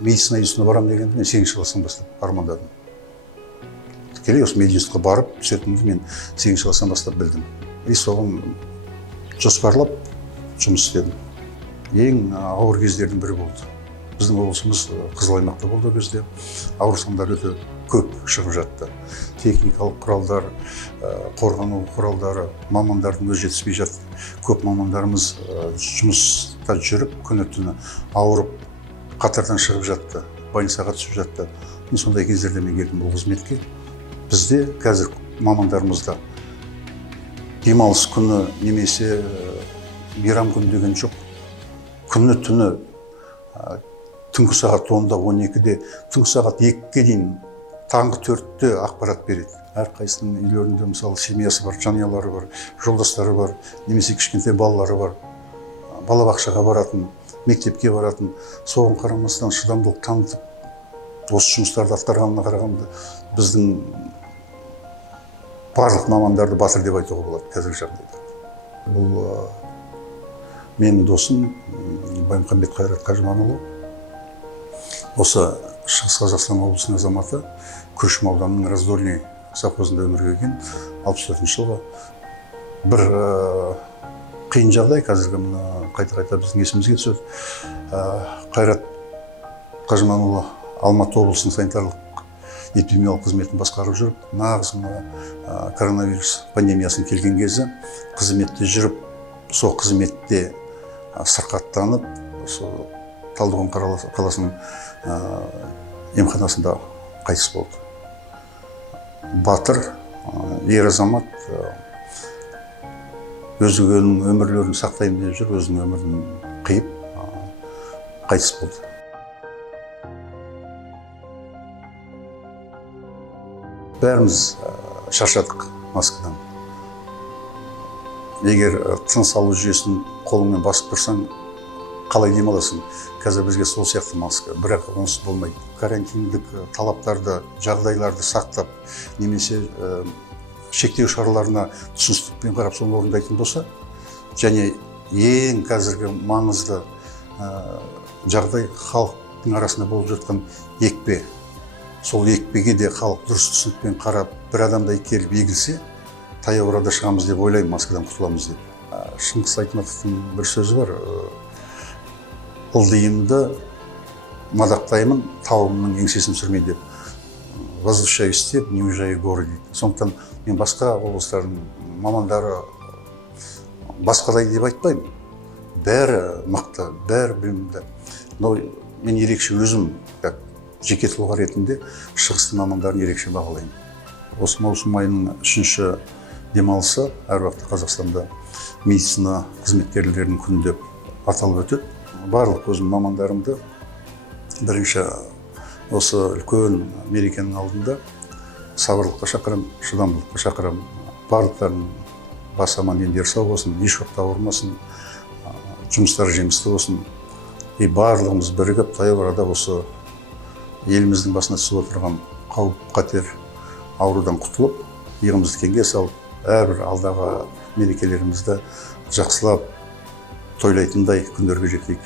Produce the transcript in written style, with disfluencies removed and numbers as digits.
медицина институтына барамын дегенде мен 8 класстан бастап армандадым. Тікелей осы медицинститутқа барып түсетінімді мен 8 класстан бастап білдім. И соған жоспарлап жұмыс істедім. Ең ауыр кездердің бірі болды. Біздің облысымыз қызыл аймақта болды ол кезде. Ауруханалар өте көп шығып жатты. Техникалық құралдар, қорғану құралдары, мамандардың өзі жетіспей жатты. Көп мамандарымыз жұмыста жүріп, күні-түні ауырып, қатардан шығып жатты, больницаға түсіп жатты. Мен сондай кездерде мен келдім бұл қызметке. Бізде қазір мамандарымызда демалыс күні немесе мейрам күні деген жоқ. Күні-түні түнгі сағат 10-да, 12-де, түнгі сағат 2-ге дейін, таңғы 4-те ақпарат береді. Әрқайсының үйлерінде мысалы семьясы бар, жанұялары бар, жолдастары бар, немесе кішкентай балалары бар. Балабақшаға баратын, мектепке баратын, соған қарамастан шыдамдылық танытып, осы жұмыстарды атқарғанына қарағанда біздің барлық мамандарды батыр деп айтуға болады қазіргі жағдайда. Бұл менің досым Баймұхамбет Қайрат Қажыманұлы. Осы Шығыс Қазақстан облысының азаматы, Күршім ауданының Раздольный совхозында өмірге келген 64 жылғы. Бір қиын жағдай қазіргі қайта-қайта біздің есімізге түседі. Қайрат Қажыманұлы Алматы облысының санитарлық эпидемиологиялық қызметін басқарып жүріп, нағыз коронавирус пандемиясын келген кезі қызметте жүріп, сол қызметте сырқаттанып, Талдықорған қаласының емханасында қайтыс болды. Батыр, ер азамат өзгенің өмірлерін сақтаймын деп жүр, өзінің өмірін қиып қайтыс болды. Бәріміз шаршадық маскадан. Егер тыныс алу жүйесін қолыңмен басып тұрсаң, қалай демаласың? Қазір бізге сол сияқты маска, бірақ онсыз болмайды. Карантиндік талаптарды, жағдайларды сақтап, немесе шектеу шараларына түсіністікпен қарап соны орындайтын болса, және ең қазіргі маңызды жағдай халықтың арасында болып жатқан екпе. Сол екпеге де халық дұрыс түсінікпен қарап, бір адамдай келіп егілсе, таяу арада шығамыз деп ойлаймын, маскадан құтыламыз деп. Шыңғыс Айтматовтың бір сөзі бар. Ылдиымды мадақтаймын, тауымның еңсесін сүрмей деп. Возвращаюсь в степь, не уезжаю в горы дейді. Сондықтан мен басқа облыстардың мамандары басқалай деп айтпаймын. Бәрі мықты, бәрі білімді. Но мен ерекше өзім, жеке тұлға ретінде шығыстың мамандарын ерекше бағалаймын. Осы маусым айының 3-ші демалысы әр уақытта Қазақстанда медицина қызметкерлерінің күні деп аталып өтеді. Барлық өзім мамандарымды бірінші осы үлкен мерекенің алдында сабырлыққа шақырамын, шыдамдылыққа шақырамын. Барлықтарын бас аман, дендері сау болсын, еш уақытта ауырмасын, жұмыстары жемісті болсын. И барлығымыз бірігіп, таяу арада осы еліміздің басына түсіп отырған қауіп-қатер аурудан құтылып, иығымызды кеңге салып, әрбір алдағы мерекелерімізді жақсылап тойлайтындай күндерге жетейік.